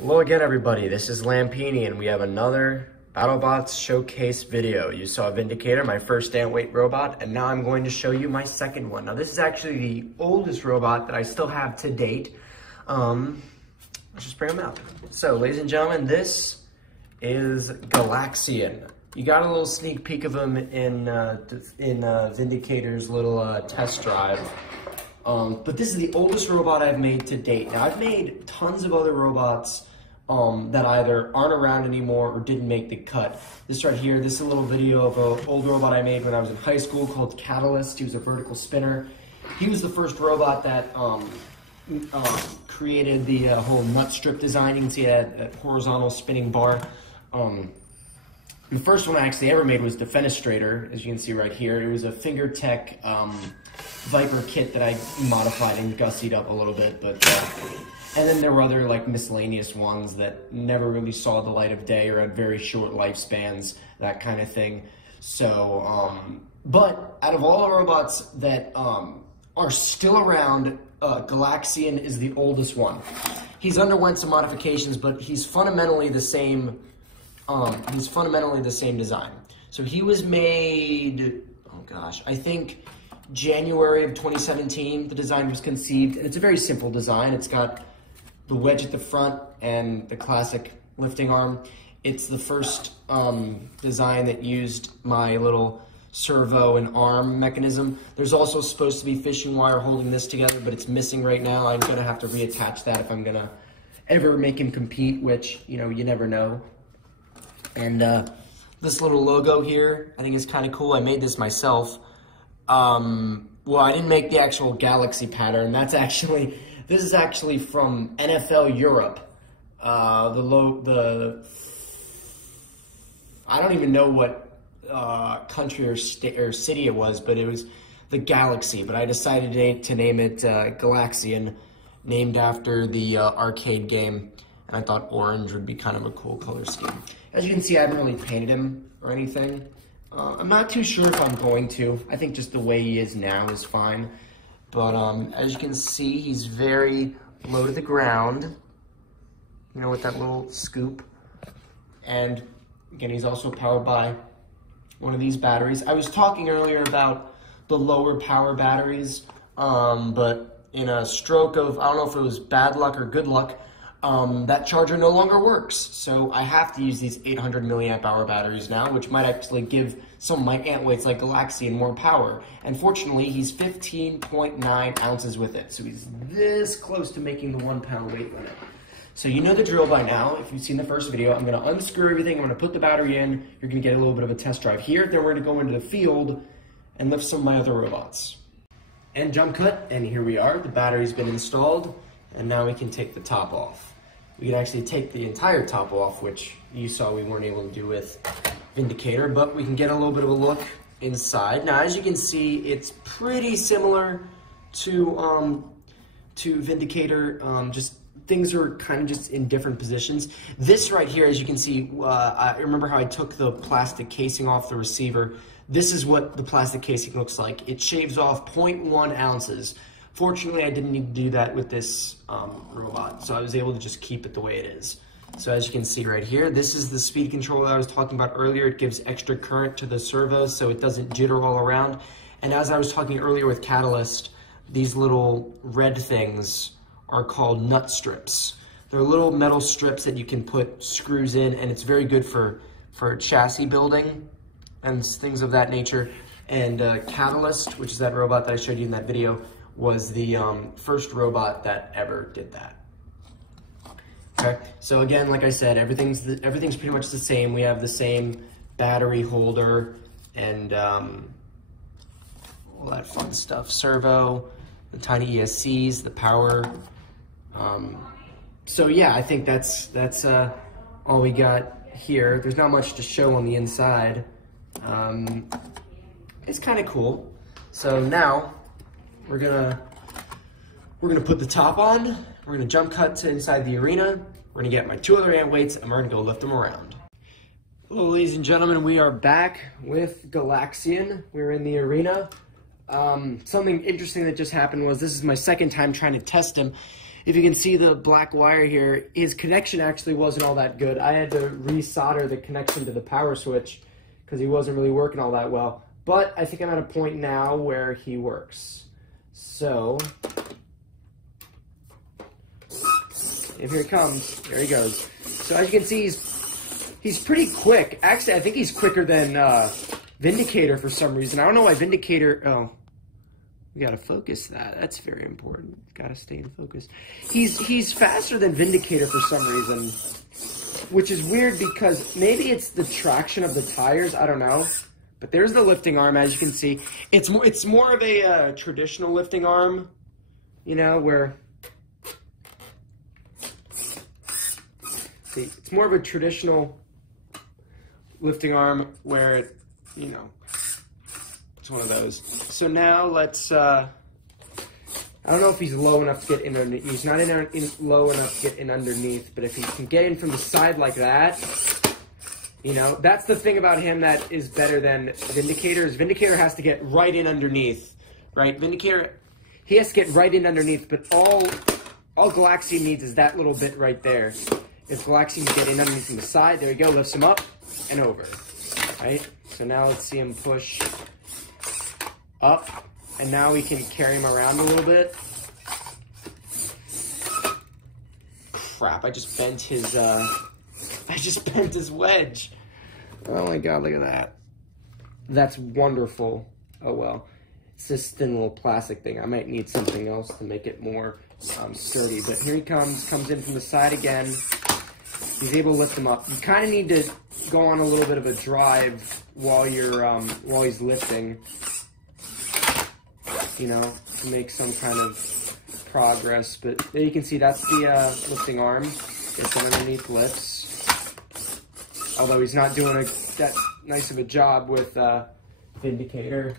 Hello again, everybody. This is Lampini, and we have another Battlebots showcase video. You saw Vindicator, my first Antweight robot, and now I'm going to show you my second one. Now, this is actually the oldest robot that I still have to date. Let's just bring them out. So, ladies and gentlemen, this is Galaxian. You got a little sneak peek of him in Vindicator's little test drive. But this is the oldest robot I've made to date. Now, I've made tons of other robots that either aren't around anymore or didn't make the cut. This right here, this is a little video of an old robot I made when I was in high school called Catalyst. He was a vertical spinner. He was the first robot that created the whole nut strip design. You can see that horizontal spinning bar. The first one I actually ever made was Defenestrator, as you can see right here. It was a FingerTech Viper kit that I modified and gussied up a little bit, but and then there were other like miscellaneous ones that never really saw the light of day or had very short lifespans, that kind of thing. So, but out of all the robots that are still around, Galaxian is the oldest one. He's underwent some modifications, but he's fundamentally the same. He's fundamentally the same design. So he was made, oh gosh, I think January of 2017, the design was conceived, and it's a very simple design. It's got the wedge at the front and the classic lifting arm. It's the first design that used my little servo and arm mechanism. There's also supposed to be fishing wire holding this together, but it's missing right now. I'm gonna have to reattach that if I'm gonna ever make him compete, which, you know, you never know. And this little logo here, I think is kind of cool. I made this myself. Well, I didn't make the actual Galaxy pattern. This is actually from NFL Europe. I don't even know what country or city it was, but it was the Galaxy. But I decided to name it Galaxian, named after the arcade game. And I thought orange would be kind of a cool color scheme. As you can see, I haven't really painted him or anything. I'm not too sure if I'm going to. I think just the way he is now is fine. But as you can see, he's very low to the ground, you know, with that little scoop. And again, he's also powered by one of these batteries. I was talking earlier about the lower power batteries, but in a stroke of, I don't know if it was bad luck or good luck, that charger no longer works. So I have to use these 800 milliamp hour batteries now, which might actually give some of my Antweights like Galaxian more power. And fortunately, he's 15.9 ounces with it. So he's this close to making the 1 pound weight limit. So you know the drill by now. If you've seen the first video, I'm gonna unscrew everything. I'm gonna put the battery in. You're gonna get a little bit of a test drive here. Then we're gonna go into the field and lift some of my other robots. And jump cut, and here we are. The battery's been installed, and now we can take the top off. We could actually take the entire top off, which you saw we weren't able to do with Vindicator, but we can get a little bit of a look inside. Now, as you can see, it's pretty similar to Vindicator. Just things are kind of just in different positions. This right here, as you can see, I remember how I took the plastic casing off the receiver. This is what the plastic casing looks like. It shaves off 0.1 ounces. Fortunately, I didn't need to do that with this robot, so I was able to just keep it the way it is. So as you can see right here, this is the speed control that I was talking about earlier. It gives extra current to the servos so it doesn't jitter all around. And as I was talking earlier with Catalyst, these little red things are called nut strips. They're little metal strips that you can put screws in, and it's very good for chassis building and things of that nature. And Catalyst, which is that robot that I showed you in that video, was the first robot that ever did that. Okay, so again, like I said, everything's pretty much the same. We have the same battery holder and all that fun stuff. Servo, the tiny ESCs, the power. So yeah, I think that's all we got here. There's not much to show on the inside. It's kind of cool. So now we're gonna put the top on. We're gonna jump cut to inside the arena. We're gonna get my 2 other Antweights and we're gonna go lift them around. Hello, ladies and gentlemen, we are back with Galaxian. We're in the arena. Something interesting that just happened was this is my second time trying to test him. if you can see the black wire here, his connection actually wasn't all that good. I had to resolder the connection to the power switch because he wasn't really working all that well. But I think I'm at a point now where he works. So, and here he comes. There he goes. So as you can see, he's pretty quick. Actually, I think he's quicker than Vindicator for some reason. I don't know why Vindicator... Oh, we gotta focus that. That's very important. Gotta stay in focus. He's faster than Vindicator for some reason, which is weird because maybe it's the traction of the tires. I don't know. But there's the lifting arm, as you can see. It's more of a traditional lifting arm, you know, where... See, it's more of a traditional lifting arm where, it, you know, it's one of those. So now let's... I don't know if he's low enough to get in underneath. He's not low enough to get in underneath, but if he can get in from the side like that... You know, that's the thing about him that is better than Vindicator, is Vindicator has to get right in underneath, right? Vindicator, he has to get right in underneath, but all Galaxian needs is that little bit right there. If Galaxian can get in underneath from the side, there we go, lifts him up and over, right? So now let's see him push up, and now we can carry him around a little bit. Crap, I just bent his wedge. Oh my god, look at that. That's wonderful. Oh well. It's this thin little plastic thing. I might need something else to make it more sturdy. But here he comes in from the side again. He's able to lift him up. You kind of need to go on a little bit of a drive while you're while he's lifting. You know, to make some kind of progress. But there you can see that's the lifting arm. Gets underneath, lifts. Although he's not doing that nice of a job with Vindicator.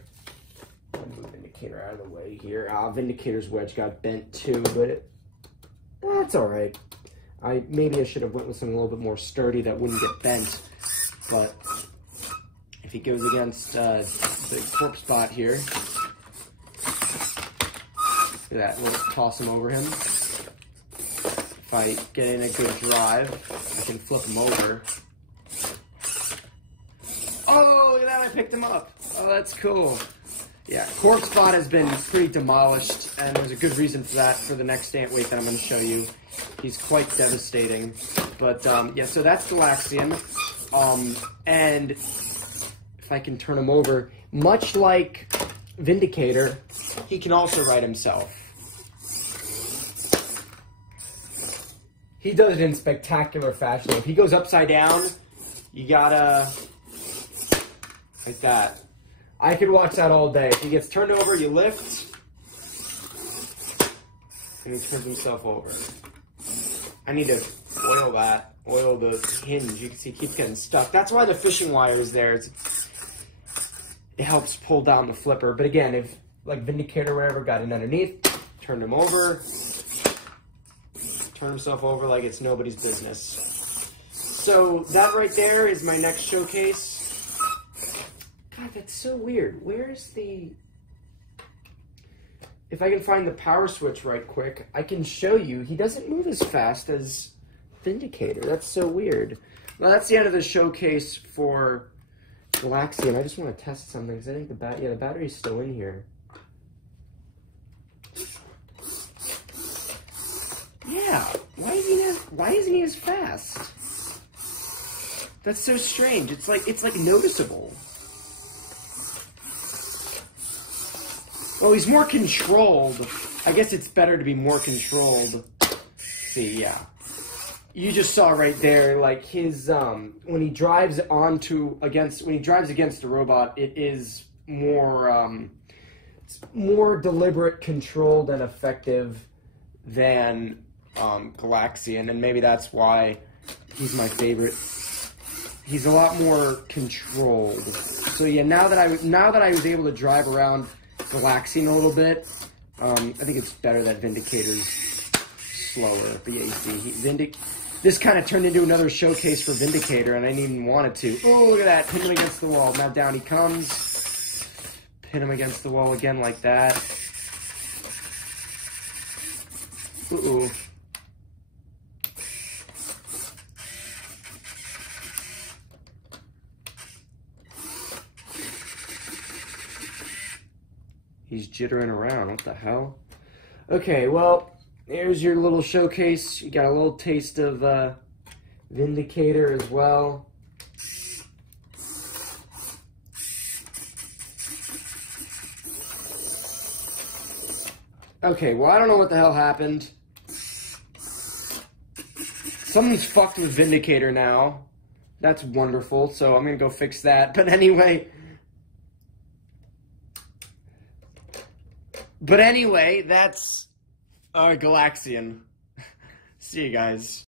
I'll move Vindicator out of the way here. Vindicator's wedge got bent too, but that's all right. Maybe I should have went with something a little bit more sturdy that wouldn't get bent. But if he goes against the corpse bot here, look at that. We'll toss him over him. If I get in a good drive, I can flip him over. Oh, look at that, I picked him up. Oh, that's cool. Yeah, Corpse Bot has been pretty demolished, and there's a good reason for that for the next Antweight that I'm going to show you. He's quite devastating. But, yeah, so that's Galaxian. And if I can turn him over, much like Vindicator, he can also ride himself. He does it in spectacular fashion. If he goes upside down, you gotta... like that. I could watch that all day. If he gets turned over, you lift, and he turns himself over. I need to oil that, oil the hinge. You can see it keeps getting stuck. That's why the fishing wire is there. It helps pull down the flipper. But again, if like Vindicator or whatever got in underneath, turned him over, turn himself over like it's nobody's business. So that right there is my next showcase. God, that's so weird. Where's the... If I can find the power switch right quick, I can show you. He doesn't move as fast as Vindicator. That's so weird. Well, that's the end of the showcase for Galaxian. I just want to test something because I think the battery's still in here. Yeah. Why isn't he as fast? That's so strange. It's like noticeable. Well, he's more controlled. I guess it's better to be more controlled. See, yeah. You just saw right there, like his when he drives against a robot, it is more it's more deliberate, controlled, and effective than Galaxian, and maybe that's why he's my favorite. He's a lot more controlled. So yeah, now that I was able to drive around Galaxian a little bit, I think it's better that Vindicator's slower. But yeah, you see, this kind of turned into another showcase for Vindicator, and I didn't even want it to. Oh, look at that, pin him against the wall. Now down he comes. Pin him against the wall again like that. Ooh, Ooh. He's jittering around. What the hell? Okay, well, here's your little showcase. You got a little taste of Vindicator as well. Okay, well, I don't know what the hell happened. Something's fucked with Vindicator now. That's wonderful, so I'm gonna go fix that. But anyway... that's Galaxian. See you guys.